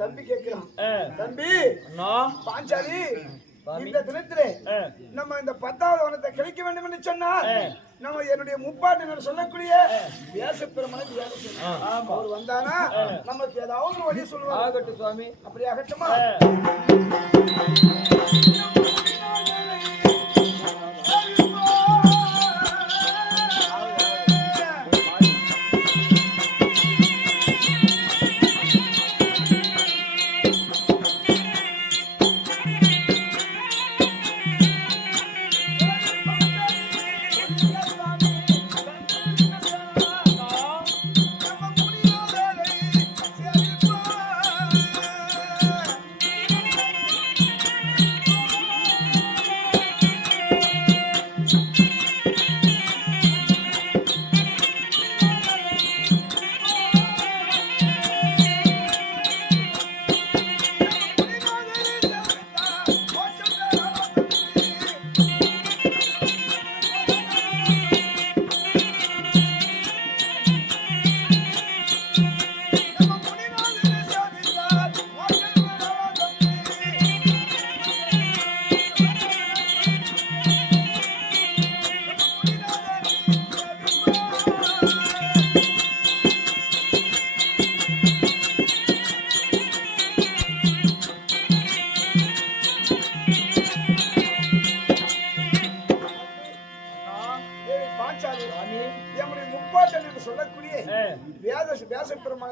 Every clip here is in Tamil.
தம்பி கேட்கிறான். தம்பி பாஞ்சாலி, இந்த தினத்திலே நம்ம இந்த 10வது வனத்தை கிடைக்க வேண்டும் என்று சொன்னால் நம்ம என்னுடைய முப்பாட்டினர் சொல்லக்கூடிய வியாசப்பெருமானை அவர் வந்தானா நமக்கு ஏதாவது ஒரு வழி சொல்லுவாங்க சுவாமி. அப்படி ஆகட்டுமா?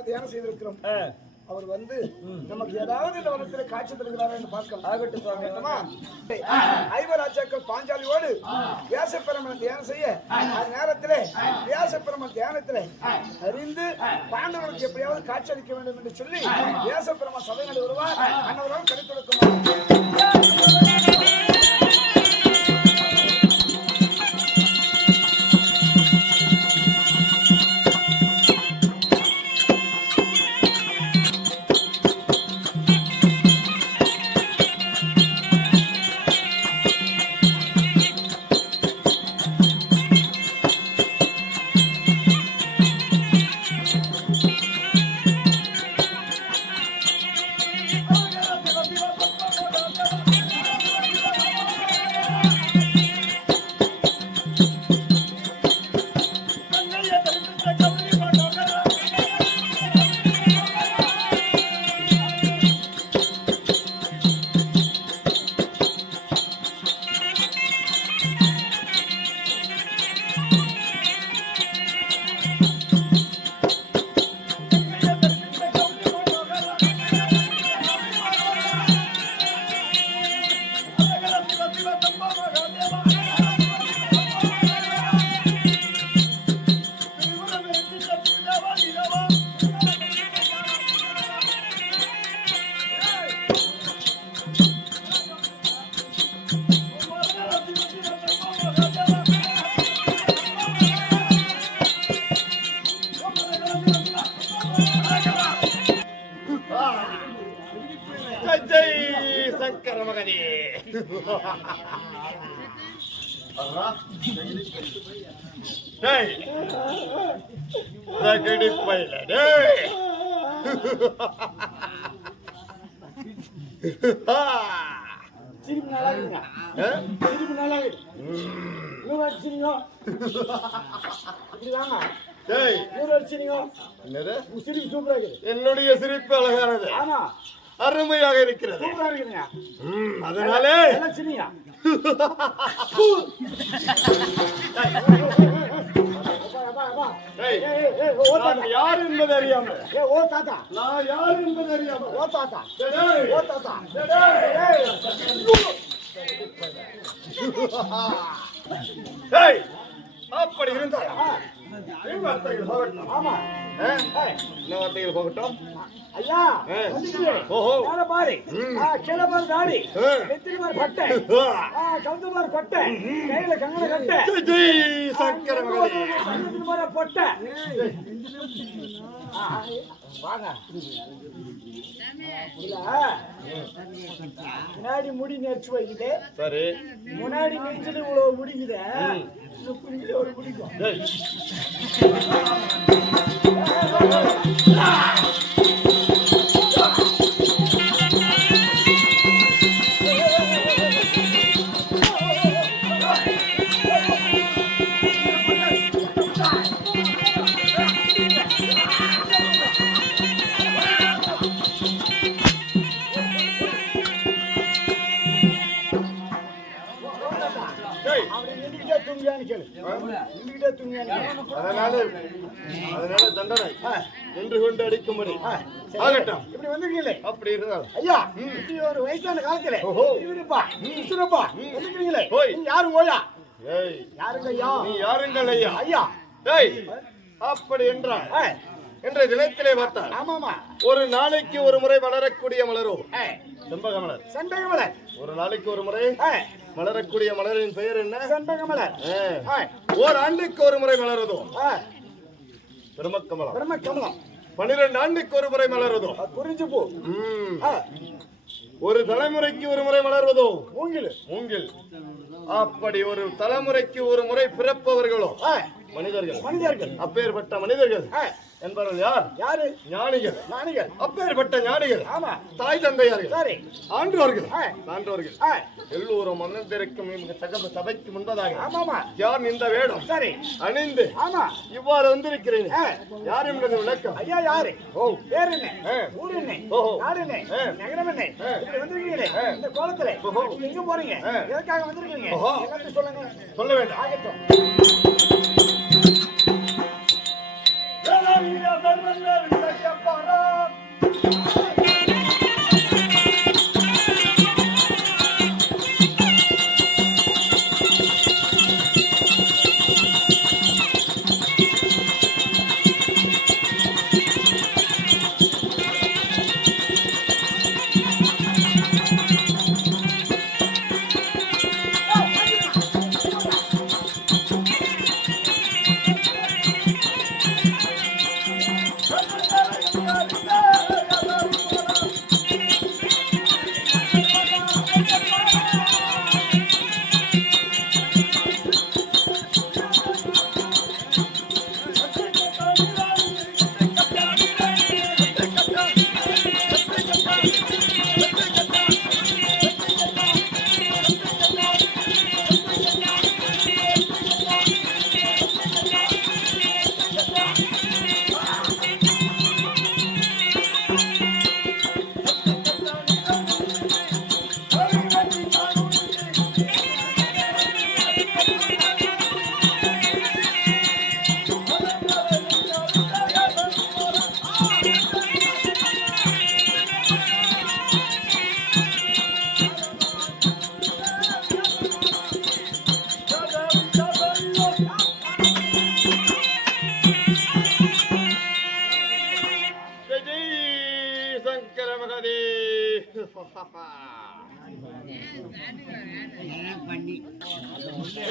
தியானம் செய்திருக்கிறோம். அவர் வந்து நமக்கு ஏதாவது இந்த வனத்திலே காட்சி தருகிறாரா என்று பார்க்கலாம். ஐவராஜாக்கள் பாஞ்சாலியோடு வியாசப்பெருமான் தியானம் செய்ய அந்த நேரத்திலே வியாசப்பெருமான் தியானத்திலே அறிந்து பாண்டவர்களுக்கு எப்படியாவது காட்சி அளிக்க வேண்டும் என்று சொல்லி வியாசப்பெருமான் சபை நடு வருவார். அன்னவரால் கணித்துடுக்குமார். சங்கர மகனே சிரிப்பு நல்லா இருக்குங்க. சிரிப்பு நல்லா இருக்கு. என்னுடைய சிரிப்பு அழகானது, அருமையாக இருக்கிறது. அதனாலே யார் என்பது அறியாமல் நான் யார் என்பது அறியாமல் அப்படி இருந்தால் போகட்டும். ஐயா பாரு கிளபார் தாடி நெத்திரிமார் பட்டை கவுந்தமார் பட்டை கையில கங்கண கட்டை சக்கர பொட்டை வாங்க. முன்னாடி முடி நெரிச்சு வைக்குது. சரி, முன்னாடி நெரிச்சது இவ்வளவு முடிக்குது. ஒரு பிடிக்கும். கேளு நின்றுகிட்டே தூங்கி அதனால தண்டனை நின்று கொண்டு அடிக்கும்படி ஆகட்டும். இப்படி வந்துருக்கீங்களே அப்படி இருந்தால் ஐயா இப்படி ஒரு வயசான காலத்துல இருப்பா வந்துருக்கீங்களே நீங்க யாரும் ஓயா ஏய் யாருங்க ஐயா நீ யாருங்கள் ஐயா ஐயா ஏய் அப்படி என்றால் என்ற தினத்திலே பார்த்தால் ஆமாமா ஒரு நாளைக்கு ஒரு முறை வளரக்கூடிய மலரோ செண்பக மலர். செண்பக மலர் ஒரு நாளைக்கு ஒரு முறை மலரக்கூடிய மலரின் பெயர் என்ன? செண்பக மலர். ஓர் ஆண்டுக்கு ஒரு முறை மலருதோ பிரம்மக்கமலம். பிரம்மக்கமலம் 12 ஆண்டுக்கு ஒரு முறை மலருதோ குறிஞ்சி பூ. ஒரு தலைமுறைக்கு ஒரு முறை மலர்வதோ மூங்கில். மூங்கில். அப்படி ஒரு தலைமுறைக்கு ஒரு முறை பிறப்பவர்களோ மனிதர்கள். மனிதர்கள். அப்பேற்பட்ட மனிதர்கள் என்பவர்கள் யார்? யாரு? ஞானிகள். ஞானிகள். அப்பேற்பட்ட ஞானிகள். ஆமா. தாய் தந்தையார்கள். சரி. ஆன்றோர்கள். ஆன்றோர்கள். எல்லோரும் அமர்ந்திருக்கும் சபைக்கு முன்பதாக ஆமாமா யார் இந்த வேடம் சரி அணிந்து ஆமா இவ்வாறு வந்திருக்கிறேன் யார் என்பது விளக்கம். ஐயா யாரு? ஓ பேர் என்ன? ஊர் என்ன? நாடு என்ன? நகரம் என்ன? இப்படி வந்திருக்கீங்களே இந்த கோலத்துல நீங்க எங்க போறீங்க? எதுக்காக வந்திருக்கீங்க? எல்லாத்தையும் சொல்லுங்க. சொல்ல வேண்டாம். ஆகட்டும்.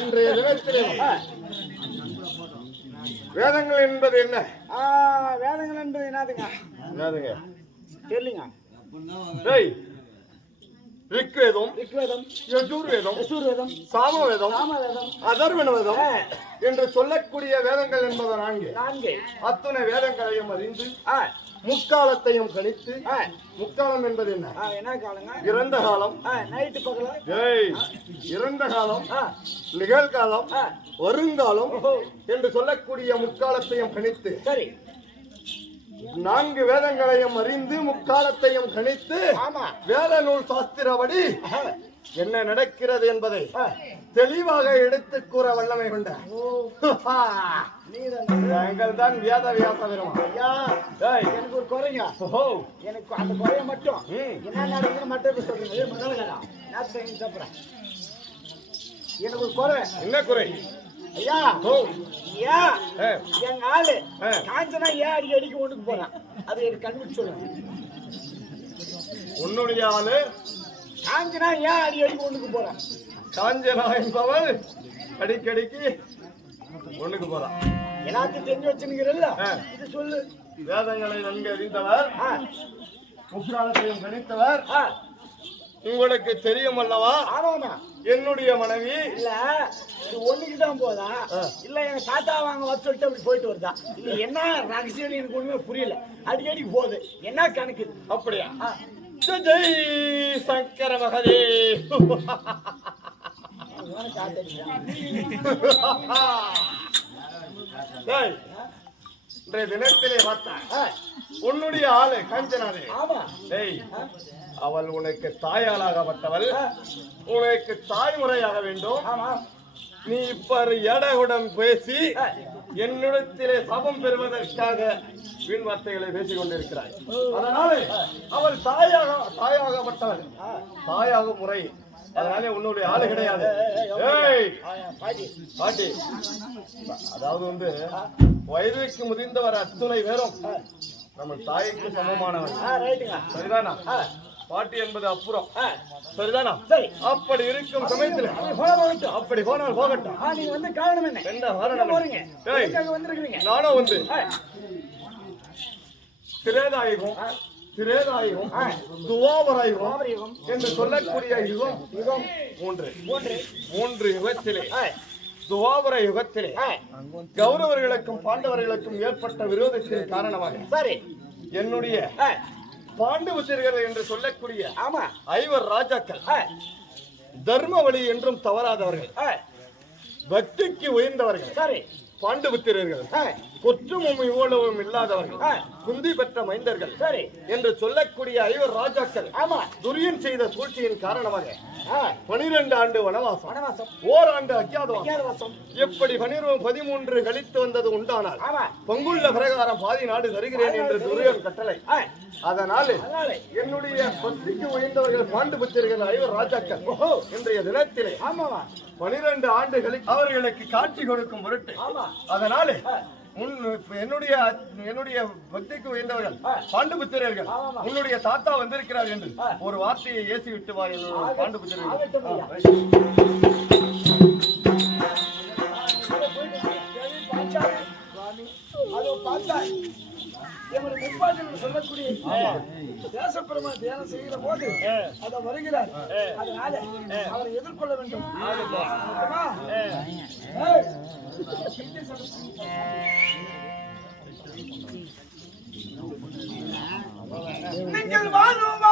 இன்றைய தினத்திலே வேதங்கள் என்பது என்ன? வேதங்கள் என்பது என்னதுங்க? என்னதுங்க தெரியலங்க. ரிக்வேதம், யஜுர்வேதம், சாமவேதம், அதர்வண வேதம் என்று சொல்லக்கூடிய வேதங்கள் என்பது 4. அத்துணை வேதங்களையும் அறிந்து முக்காலத்தையும் கணித்து முக்காலம் என்பது என்ன? என்ன காலங்க? இறந்த காலம், நைட்டு பகல, இறந்த காலம், நிகழ்காலம், வருங்காலம் என்று சொல்லக்கூடிய முக்காலத்தையும் கணித்து சரி 4 வேதங்களையும் அறிந்து முக்காலத்தையும் கணித்து வேத நூல் சாஸ்திரப்படி என்ன நடக்கிறது என்பதை தெளிவாக எடுத்து கூற வல்லமை கொண்ட எங்கள் தான் வேத வியாச பெருமான். எனக்கு ஒரு குறைங்க. எனக்கு அந்த குறைய மட்டும் என்ன நடக்குது மட்டும் சொல்றீங்க. எனக்கு ஒரு குறை. என்ன குறை? ஐயா எங்க ஆளு காஞ்சனா அடிக்கடிக்கு ஒண்ணுக்கு போறான். அது எனக்கு கண்டுபிடிச்சு சொல்லுங்க. உன்னுடைய ஆளு காஞ்சனா அடிக்கடிக்கு ஒண்ணுக்கு போறான். காஞ்சனா என்பவள் அடிக்கடிக்கு ஒண்ணுக்கு போறான். எல்லாத்தையும் தெரிஞ்சு வச்சுக்கிறல்ல, இது சொல்லு. வேதங்களை நன்கு அறிந்தவர், முக்காலத்தையும் கணித்தவர் உங்களுக்கு தெரியும் அல்லவா? ஆமாமா. என்னுடைய மனைவி இல்ல இது ஒண்ணுக்குதான் போதா இல்ல எங்க தாத்தா வாங்க வர சொல்லிட்டு அப்படி போயிட்டு வருதா? இல்ல என்ன ரகசியம் எனக்கு ஒண்ணுமே புரியல. அடிக்கடி போகுது. என்ன கணக்கு? அப்படியா? ஜெய் சங்கர மகதே. இன்றைய தினத்திலே பார்த்தா உன்னுடைய ஆளு காஞ்சனாதே. அவள் உனக்கு தாயாளாகப்பட்டவள். உனக்கு தாய்முறையாக வேண்டும். நீ இப்பாரு ஏடாகுடம் பேசி என்னிடத்திலே சாபம் பெறுவதற்காக வீண் வார்த்தைகளை பேசிக் கொண்டிருக்கிறாய். அதனால அவள் தாயாகப்பட்டவள் தாயாக முறை. அதனால உன்னுடைய ஆளு கிடையாது. பாட்டி அதாவது வந்து வயதுக்கு முதிர்ந்தவர் அத்துணை பேரும் நம்ம தாய்க்கு சமமானவர். சரிதானா? பாட்டி என்பது அப்புறம். சரிதானா? சரி. அப்படி இருக்கும் சமயத்தில் அப்படி போனால் போகட்டும். நீங்க வந்து காரணம் என்ன? என்ன காரணம்? வந்திருக்கீங்க. நானும் வந்து திரேதாயுகம் திரேதாயுகம் துவாபராயுகம் என்று சொல்லக்கூடிய யுகம் மூன்று யுகத்திலே துவாபர யுகத்திலே கௌரவர்களுக்கும் பாண்டவர்களுக்கும் ஏற்பட்ட விரோதத்தின் காரணமாக சரி என்னுடைய பாண்டவர்கள் என்று சொல்லக்கூடிய ஐவர் ராஜாக்கள் தர்ம வழி என்றும் தவறாதவர்கள், பக்திக்கு உயர்ந்தவர்கள், சரி பாண்டவத்திரர்கள், குற்றமும் இவ்வளவும் இல்லாதவர்கள், குந்தி பெற்ற மைந்தர்கள், சரி என்று சொல்லக்கூடிய ஐவர் ராஜாக்கள் துரியன் செய்த சூழ்ச்சியின் காரணமாக 12 ஆண்டு வனவாசம், ஓராண்டு அஜ்ஞாதவாசம், எப்படி 13 கழித்து வந்தது உண்டானால் பங்குள்ள பிரகாரம் பாதி நாடு தருகிறேன் என்று துரியன் கட்டளை. அதனால என்னுடைய பக்திக்கு உயர்ந்தவர்கள் பாண்டுபுத்திரர்கள் ஐவர் ராஜாக்கள் இன்றைய தினத்திலே 12 ஆண்டுகளில் அவர்களுக்கு காட்சி கொடுக்கும் பொருட்டு அதனால என்னுடைய பக்திக்கு உயர்ந்தவர்கள் பாண்டுபுத்திரர்கள் உன்னுடைய தாத்தா வந்திருக்கிறார் என்று ஒரு வார்த்தையை ஏசி விட்டு வா என்னுடைய பாண்டுபுத்திரர்கள். சொல்லக்கூடிய தேசப்பிரமா தியானம் செய்கிற போது அதை வருகிறார். அதனால அவரை எதிர்கொள்ள வேண்டும். நீங்கள் வாரும்